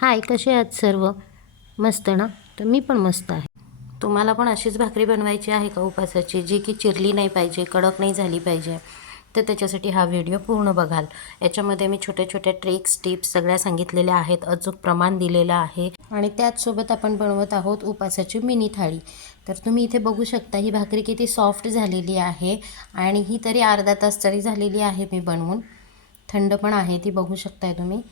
हाय कसे आहात सर्व? मस्त ना? तर मी पण मस्त आहे. तुम्हाला पण अशीच भाकरी बनवायची आहे का उपासाची जी की चिरली नाही पाहिजे कडक नाही झाली पाहिजे? तर त्याच्यासाठी हा व्हिडिओ पूर्ण बघाल. याच्यामध्ये मी छोट्या छोट्या ट्रिक्स टिप्स सगळ्या सांगितलेल्या आहेत अचूक प्रमाण दिलेलं आहे. आणि त्याचसोबत आपण बनवत आहोत उपासाची मिनी थाळी. तर तुम्ही इथे बघू शकता ही भाकरी किती सॉफ्ट झालेली आहे आणि ही तरी अर्धा तास तरी झालेली आहे मी बनवून. थंड पण आहे ती बघू शकताय तुम्ही.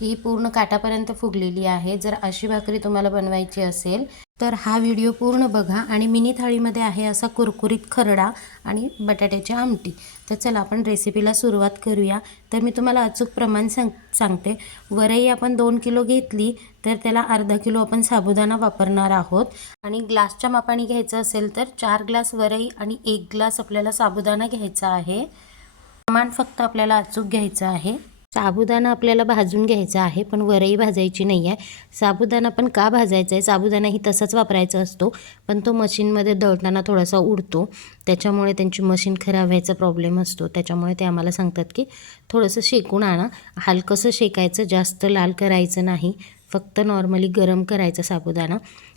की ही पूर्ण काटापर्यंत फुगलेली आहे. जर अशी भाकरी तुम्हाला बनवायची असेल तर हा व्हिडिओ पूर्ण बघा आणि मिनी थाळीमध्ये आहे असा कुरकुरीत खरडा आणि बटाट्याची आमटी. तर चला आपण रेसिपीला सुरुवात करूया. तर मी तुम्हाला अचूक प्रमाण सांग सांगते. वरई आपण दोन किलो घेतली तर त्याला अर्धा किलो आपण साबुदाणा वापरणार आहोत. आणि ग्लासच्या मापाने घ्यायचं असेल तर चार ग्लास वरई आणि एक ग्लास आपल्याला साबुदाणा घ्यायचा आहे. प्रमाण फक्त आपल्याला अचूक घ्यायचं आहे. साबुदाणा आपल्याला भाजून घ्यायचा आहे पण वरई भाजायची नाही आहे. साबुदाणा पण का भाजायचा आहे? साबुदाणा ही तसाच वापरायचा असतो पण तो मशीनमध्ये दळताना थोडासा उडतो. त्याच्यामुळे त्यांची मशीन खराब व्हायचा प्रॉब्लेम असतो. त्याच्यामुळे ते आम्हाला सांगतात की थोडंसं शेकून आणा. हलकंसं शेकायचं जास्त लाल करायचं नाही. फक्त नॉर्मली गरम करायचा साबुदाणा.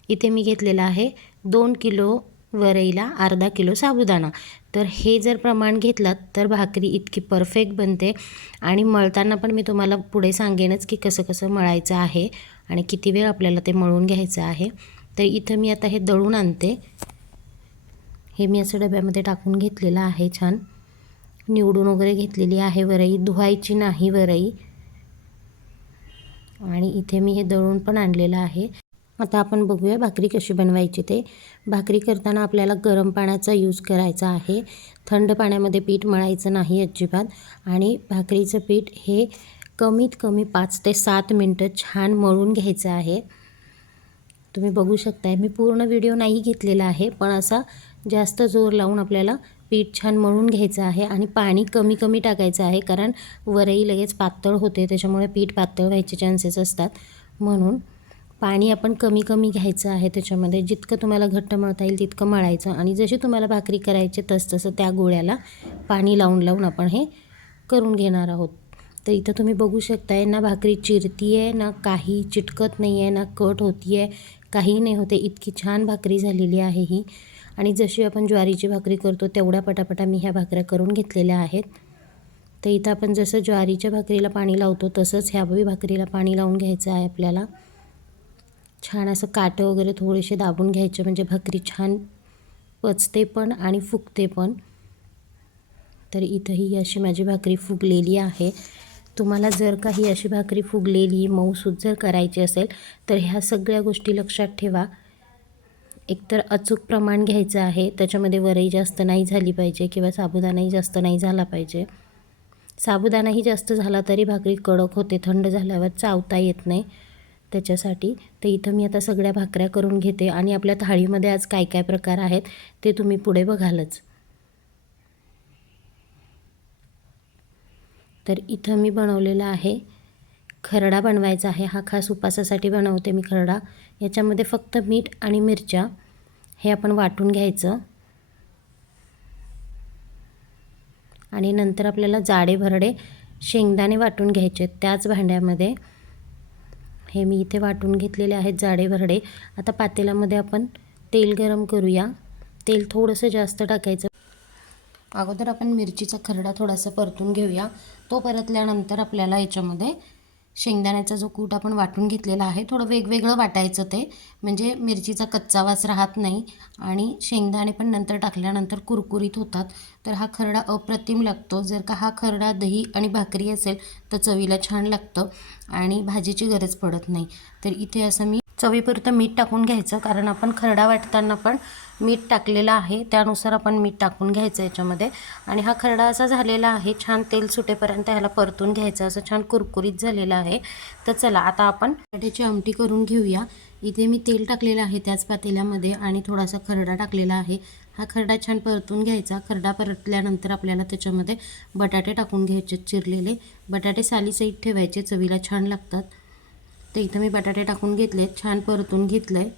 इथे मी घेतलेला आहे दोन किलो वरईला अर्धा किलो साबुदाणा. तर हे जर प्रमाण घेतलात तर भाकरी इतकी परफेक्ट बनते. आणि मळताना पण मी तुम्हाला पुढे सांगेनच की कसं कसं मळायचं आहे आणि किती वेळ आपल्याला ते मळून घ्यायचं आहे. तर इथं मी आता हे दळून आणते. हे मी असं डब्यामध्ये टाकून घेतलेलं आहे छान. निवडून वगैरे घेतलेली आहे वरई. धुवायची नाही वरई. आणि इथे मी हे दळून पण आणलेलं आहे. आता आपण बघूया भाकरी कशी बनवायची ते. भाकरी करताना आपल्याला गरम पाण्याचा यूज करायचा आहे. थंड पाण्यामध्ये पीठ मळायचं नाही अजिबात. आणि भाकरीचं पीठ हे कमीत कमी पाच ते सात मिनटं छान मळून घ्यायचं आहे. तुम्ही बघू शकताय मी पूर्ण व्हिडिओ नाही घेतलेला आहे पण असा जास्त जोर लावून आपल्याला पीठ छान मळून घ्यायचं आहे आणि पाणी कमी कमी टाकायचं आहे कारण वरई लगेच पातळ होते त्याच्यामुळे पीठ पातळ व्हायचे चान्सेस असतात. म्हणून पाणी आपण कमी कमी घ्यायचं आहे त्याच्यामध्ये जितकं तुम्हाला घट्ट मळता येईल तितकं मळायचं. आणि जशी तुम्हाला भाकरी करायची तस तसं त्या गोळ्याला पाणी लावून लावून आपण हे करून घेणार आहोत. तर इथं तुम्ही बघू शकताय ना भाकरी चिरती आहे ना काही चिटकत नाही आहे ना कट होती आहे काही नाही होते इतकी छान भाकरी झालेली आहे ही. आणि जशी आपण ज्वारीची भाकरी करतो तेवढ्या पटापटा मी ह्या भाकऱ्या करून घेतलेल्या आहेत. तर इथं आपण जसं ज्वारीच्या भाकरीला पाणी लावतो तसंच ह्या भाकरीला पाणी लावून घ्यायचं आहे आपल्याला. छान असं काटं वगैरे थोडेसे दाबून घ्यायचे म्हणजे भाकरी छान पचते पण आणि फुगते पण. तर इथं ही अशी माझी भाकरी फुगलेली आहे. तुम्हाला जर काही अशी भाकरी फुगलेली मऊसूद जर करायची असेल तर ह्या सगळ्या गोष्टी लक्षात ठेवा. एकतर अचूक प्रमाण घ्यायचं आहे त्याच्यामध्ये वरई जास्त नाही झाली पाहिजे किंवा साबुदाणाही जास्त नाही झाला पाहिजे. साबुदाणाही जास्त झाला तरी भाकरी कडक होते थंड झाल्यावर चावता येत नाही. त्याच्यासाठी. तर इथं मी आता सगळ्या भाकऱ्या करून घेते आणि आपल्या थाळीमध्ये आज काय काय प्रकार आहेत ते तुम्ही पुढे बघालच. तर इथं मी बनवलेला आहे खरडा बनवायचा आहे. हा खास उपासासाठी बनवते मी खरडा. याच्यामध्ये फक्त मीठ आणि मिरच्या हे आपण वाटून घ्यायचं. आणि नंतर आपल्याला जाडे भरडे शेंगदाणे वाटून घ्यायचे त्याच भांड्यामध्ये. हे मी इथे वाटून घेतलेले आहेत जाडे भरडे. आता पातेल्यामध्ये आपण तेल गरम करूया. तेल थोडंसं जास्त टाकायचं. अगोदर आपण मिरचीचा खरडा थोडासा परतून घेऊया. तो परतल्यानंतर आपल्याला याच्यामध्ये शेंगदाण्याचा जो कूट आपण वाटून घेतलेला आहे थोडं वेगवेगळं वाटायचं ते. म्हणजे मिरचीचा कच्चा वास राहत नाही आणि शेंगदाणे पण नंतर टाकल्यानंतर कुरकुरीत होतात. तर हा खरडा अप्रतिम लागतो. जर का हा खरडा दही आणि भाकरी असेल तर चवीला छान लागतं आणि भाजीची गरज पडत नाही. तर इथे असं मी चवीपुरतं मीठ टाकून घ्यायचं कारण आपण खरडा वाटताना पण मीठ टाकलेलं आहे त्यानुसार आपण मीठ टाकून घ्यायचं याच्यामध्ये. आणि हा खरडा असा झालेला आहे छान तेल सुटेपर्यंत ह्याला परतून घ्यायचं असं छान कुरकुरीत झालेलं आहे. तर चला आता आपण बटाट्याची आमटी करून घेऊया. इथे मी तेल टाकलेलं आहे त्याच पातेल्यामध्ये आणि थोडासा खरडा टाकलेला आहे. हा खरडा छान परतून घ्यायचा. खरडा परतल्यानंतर आपल्याला त्याच्यामध्ये बटाटे टाकून घ्यायचे चिरलेले. बटाटे सालीसहित ठेवायचे चवीला छान लागतात. तर इथं मी बटाटे टाकून घेतले छान परतून घेतलं आहे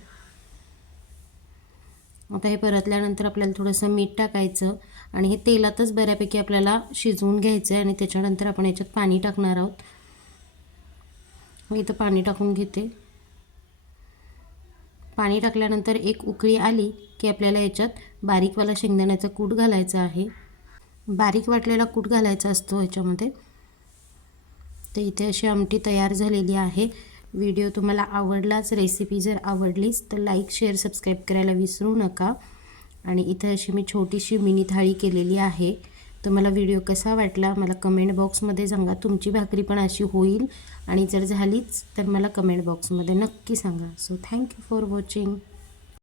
आता हे परतल्यानंतर आपल्याला थोडंसं मीठ टाकायचं आणि हे तेलातच बऱ्यापैकी आपल्याला शिजवून घ्यायचं आहे आणि त्याच्यानंतर आपण याच्यात पाणी टाकणार आहोत. मी इथं पाणी टाकून घेते. पाणी टाकल्यानंतर एक उकळी आली की आपल्याला याच्यात बारीकवाला शेंगदाण्याचा कूट घालायचा आहे. बारीक वाटलेला कूट घालायचा असतो याच्यामध्ये तर इथे अशी आमटी तयार झालेली आहे. व्हिडिओ तुम्हाला आवडलाच रेसिपी जर आवडलीच तर लाईक शेअर सबस्क्राईब करायला विसरू नका. आणि इथं अशी मी छोटीशी मिनी थाळी केलेली आहे. तुम्हाला व्हिडिओ कसा वाटला मला कमेंट बॉक्समध्ये सांगा. तुमची भाकरी पण अशी होईल. आणि जर झालीच तर मला कमेंट बॉक्समध्ये नक्की सांगा. So thank you for watching